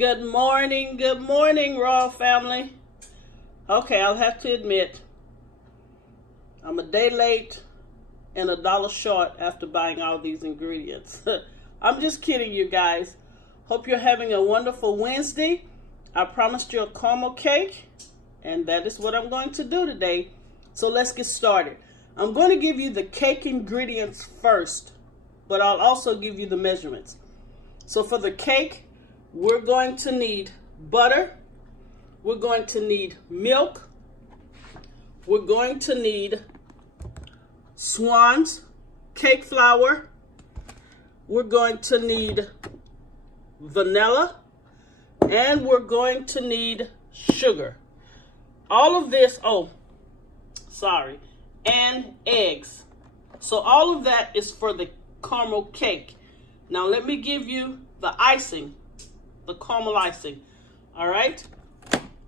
Good morning, Royal family. Okay, I'll have to admit, I'm a day late and $1 short after buying all these ingredients. I'm just kidding, you guys. Hope you're having a wonderful Wednesday. I promised you a caramel cake, and that is what I'm going to do today. So let's get started. I'm going to give you the cake ingredients first, but I'll also give you the measurements. So for the cake, we're going to need butter. We're going to need milk. We're going to need SWANS cake flour. We're going to need vanilla. And we're going to need sugar. All of this, and eggs. So all of that is for the caramel cake. Now let me give you the icing, the caramel icing. All right?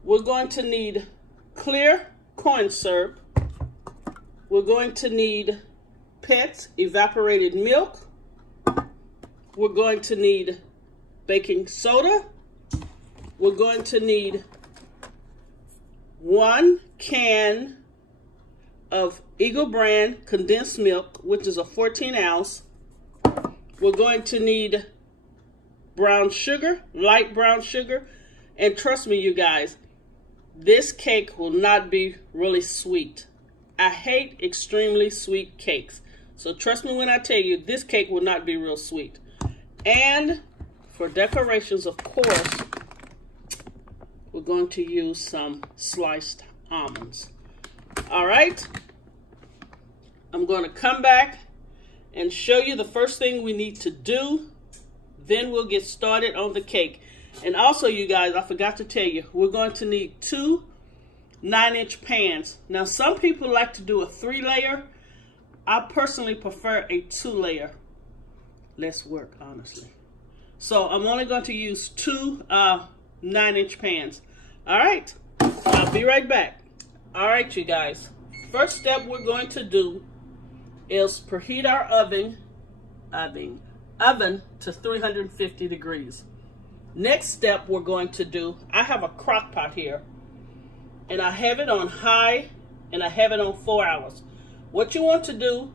We're going to need clear corn syrup. We're going to need Pet's evaporated milk. We're going to need baking soda. We're going to need 1 can of Eagle brand condensed milk, which is a 14 ounce. We're going to need brown sugar, light brown sugar. And trust me, you guys, this cake will not be really sweet. I hate extremely sweet cakes. So trust me when I tell you, this cake will not be real sweet. And for decorations, of course, we're going to use some sliced almonds. All right? I'm going to come back and show you the first thing we need to do. Then we'll get started on the cake. And also, you guys, I forgot to tell you, we're going to need 2 9-inch pans. Now, some people like to do a 3-layer. I personally prefer a 2-layer. Less work, honestly. So I'm only going to use 2 9-inch pans. All right, I'll be right back. All right, you guys. First step we're going to do is preheat our oven to 350 degrees. Next step we're going to do, I have a crock pot here, and I have it on high, and I have it on 4 hours. What you want to do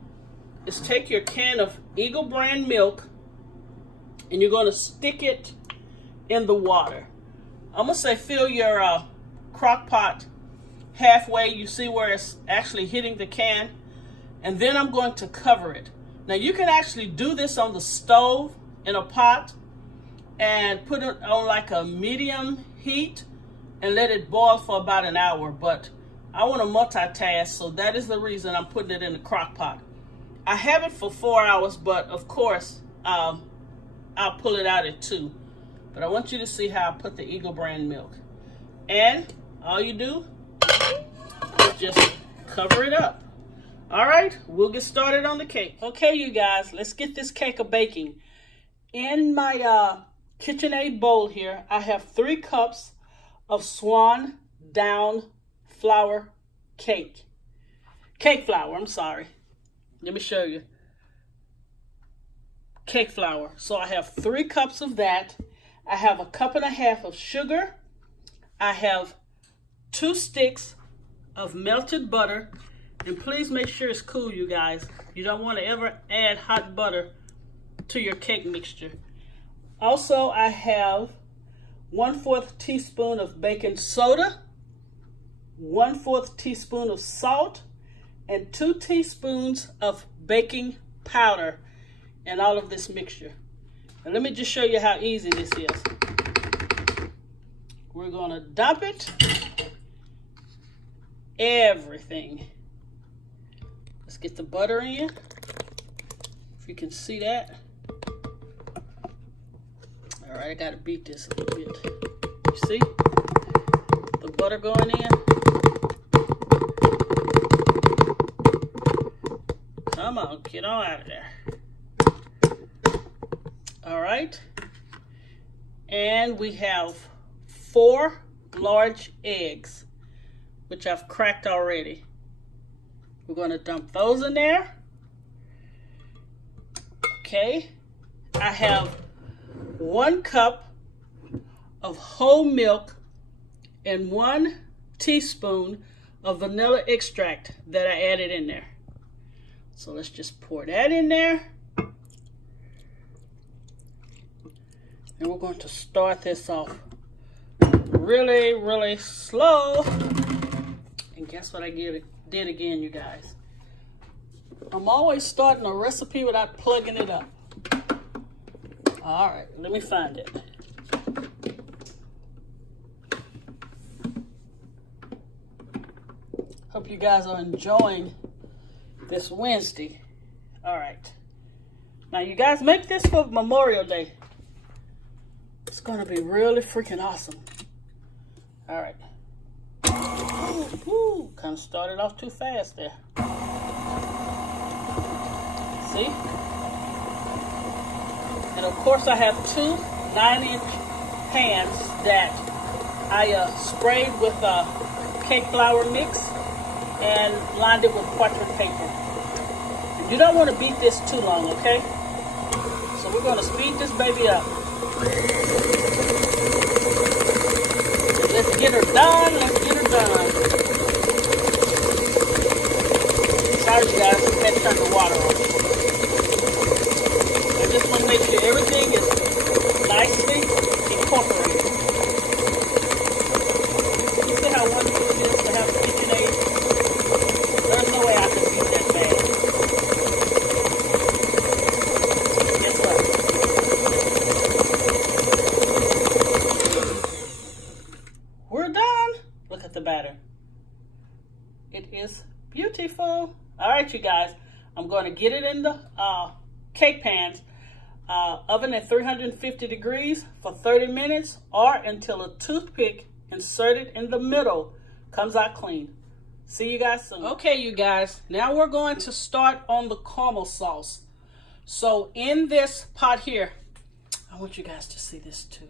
is take your can of Eagle brand milk, and you're going to stick it in the water. I'm going to say fill your crock pot halfway. You see where it's actually hitting the can. And then I'm going to cover it. Now you can actually do this on the stove in a pot and put it on like a medium heat and let it boil for about an hour. But I want to multitask, so that is the reason I'm putting it in the crock pot. I have it for 4 hours, but of course, I'll pull it out at 2. But I want you to see how I put the Eagle brand milk. And all you do is just cover it up. All right, we'll get started on the cake. Okay, you guys, let's get this cake a-baking. In my KitchenAid bowl here, I have 3 cups of Swan down flour cake. Cake flour, I'm sorry. Let me show you. Cake flour. So I have 3 cups of that. I have 1.5 cups of sugar. I have 2 sticks of melted butter. And please make sure it's cool, you guys. You don't want to ever add hot butter to your cake mixture. Also, I have 1/4 teaspoon of baking soda, 1/4 teaspoon of salt, and 2 teaspoons of baking powder in all of this mixture. And let me just show you how easy this is. We're going to dump it. Everything. Let's get the butter in, if you can see that. All right, I gotta beat this a little bit. You see the butter going in? Come on, get on out of there. All right, and we have 4 large eggs, which I've cracked already. We're going to dump those in there. Okay. I have 1 cup of whole milk and 1 teaspoon of vanilla extract that I added in there. So let's just pour that in there. And we're going to start this off really, really slow. And guess what I did again, you guys? I'm always starting a recipe without plugging it up. All right, let me find it. Hope you guys are enjoying this Wednesday. All right. Now, you guys make this for Memorial Day. It's going to be really freaking awesome. All right. Ooh, kind of started off too fast there. See? And of course, I have 2 9-inch pans that I sprayed with cake flour mix and lined it with parchment paper. And you don't want to beat this too long, okay? So we're going to speed this baby up. Let's get her done. Let's get her done. Sorry, you guys. I had to turn the water on. I just want to make sure everything is nicely incorporated. You see how wonderful it is to have a KitchenAid? There's no way I could beat that bad. Guess what? We're done. Look at the batter. It is beautiful. All right, you guys. I'm going to get it in the cake pans. Oven at 350 degrees for 30 minutes or until a toothpick inserted in the middle comes out clean. See you guys soon. Okay, you guys, now we're going to start on the caramel sauce. So in this pot here, I want you guys to see this too.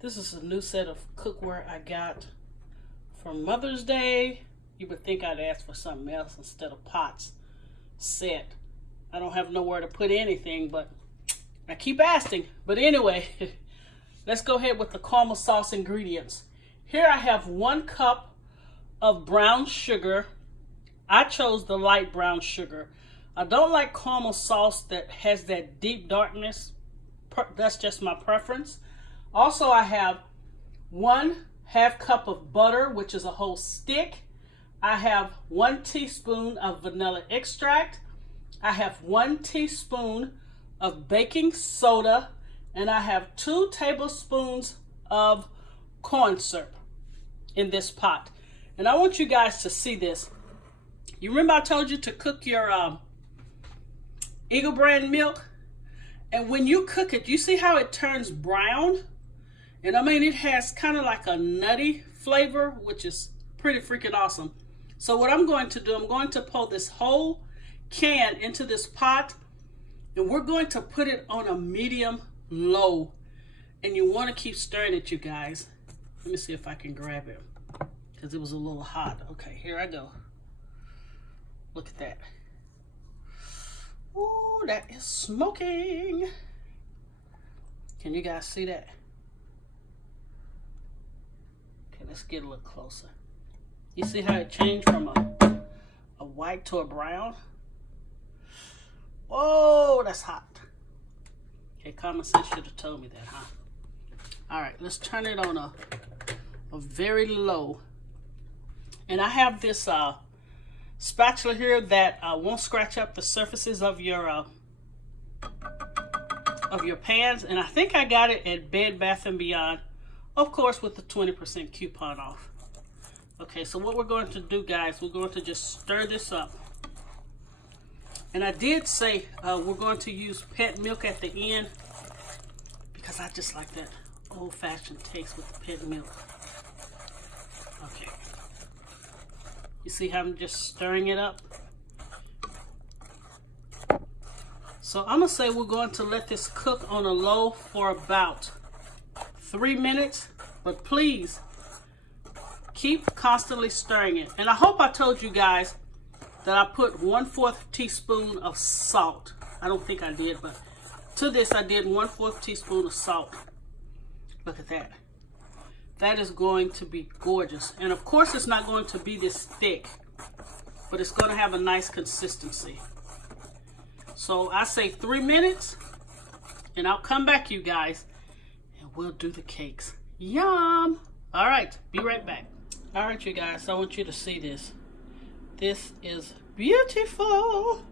This is a new set of cookware I got for Mother's Day. You would think I'd ask for something else instead of pots set. I don't have nowhere to put anything, but I keep asking. But anyway, let's go ahead with the caramel sauce ingredients. Here I have 1 cup of brown sugar. I chose the light brown sugar. I don't like caramel sauce that has that deep darkness. That's just my preference. Also, I have 1/2 cup of butter, which is a whole stick. I have 1 teaspoon of vanilla extract. I have 1 teaspoon of baking soda, and I have 2 tablespoons of corn syrup in this pot. And I want you guys to see this. You remember I told you to cook your Eagle brand milk? And when you cook it, you see how it turns brown? And I mean, it has kind of like a nutty flavor, which is pretty freaking awesome. So what I'm going to do, I'm going to pour this whole can into this pot, and we're going to put it on a medium low. And you want to keep stirring it, you guys. Let me see if I can grab it, because it was a little hot. Okay, here I go. Look at that. Ooh, that is smoking. Can you guys see that? Okay, let's get a little closer. You see how it changed from a white to a brown? Whoa, that's hot. Okay, common sense should have told me that, huh? All right, let's turn it on a very low. And I have this spatula here that won't scratch up the surfaces of your pans. And I think I got it at Bed Bath & Beyond, of course, with the 20% coupon off. Okay, so what we're going to do, guys, we're going to just stir this up. And I did say we're going to use pet milk at the end, because I just like that old-fashioned taste with the pet milk. Okay. You see how I'm just stirring it up? So I'm going to say we're going to let this cook on a low for about 3 minutes. But please, keep constantly stirring it. And I hope I told you guys that I put 1/4 teaspoon of salt. I don't think I did, but to this I did 1/4 teaspoon of salt. Look at that. That is going to be gorgeous. And of course it's not going to be this thick, but it's going to have a nice consistency. So I say 3 minutes, and I'll come back, you guys, and we'll do the cakes. Yum! All right, be right back. All right, you guys, I want you to see this. This is beautiful.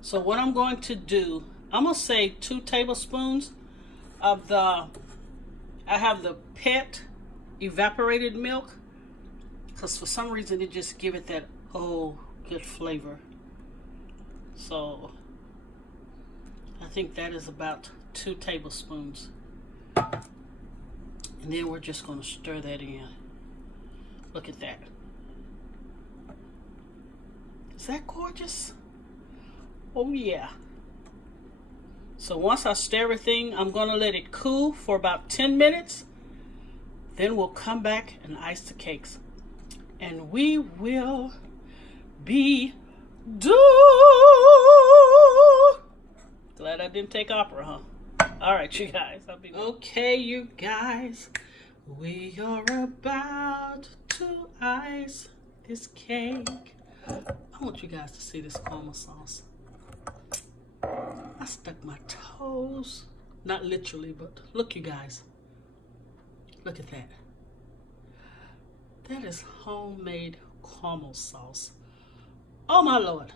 So what I'm going to do, I'm going to say 2 tablespoons of I have the pet evaporated milk, because for some reason it just give it that, oh, good flavor. So I think that is about 2 tablespoons. And then we're just going to stir that in. Look at that. Is that gorgeous? Oh yeah. So once I stir everything, I'm going to let it cool for about 10 minutes. Then we'll come back and ice the cakes. And we will be done. Glad I didn't take opera, huh? All right, you guys. Okay, you guys. We are about to ice this cake. I want you guys to see this caramel sauce. I stuck my toes. Not literally, but look, you guys. Look at that. That is homemade caramel sauce. Oh my Lord.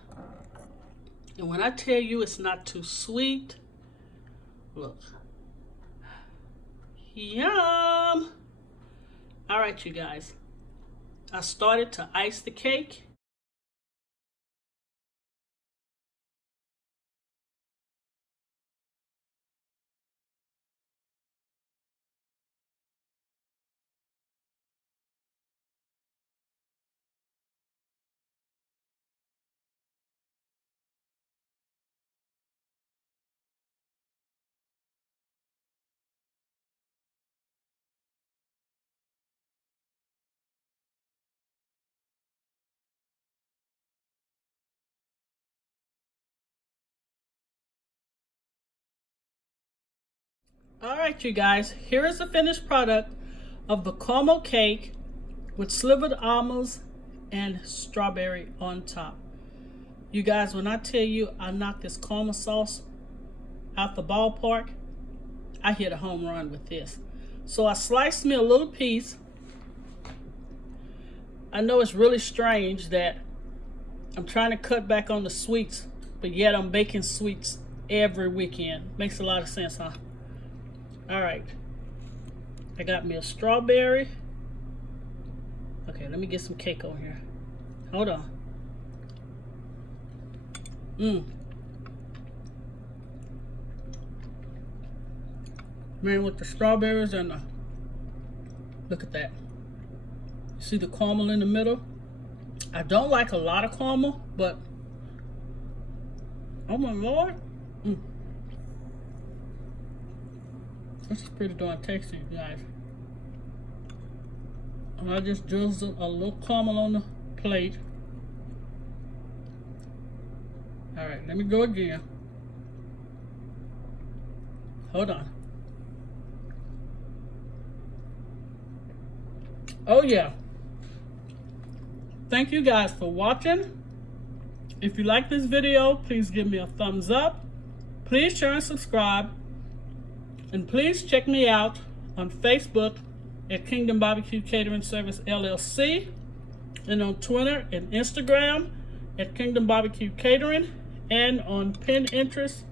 And when I tell you it's not too sweet, look. Yum. All right, you guys. I started to ice the cake. All right, you guys, here is the finished product of the caramel cake with slivered almonds and strawberry on top. You guys, when I tell you I knocked this caramel sauce out the ballpark, I hit a home run with this. So I sliced me a little piece. I know it's really strange that I'm trying to cut back on the sweets, but yet I'm baking sweets every weekend. Makes a lot of sense, huh? All right, I got me a strawberry. Okay, let me get some cake on here. Hold on. Man, with the strawberries and look at that. See the caramel in the middle? I don't like a lot of caramel, but oh my Lord. This is pretty darn tasty, guys. And I just drizzled a little caramel on the plate. All right, let me go again. Hold on. Oh yeah. Thank you guys for watching. If you like this video, please give me a thumbs up. Please share and subscribe. And please check me out on Facebook at Kingdom Barbecue Catering Service LLC, and on Twitter and Instagram at Kingdom Barbecue Catering, and on Pinterest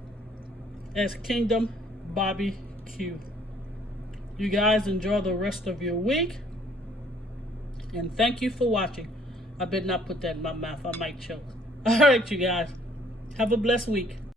as Kingdom Barbecue. You guys enjoy the rest of your week, and thank you for watching. I better not put that in my mouth. I might choke. All right, you guys. Have a blessed week.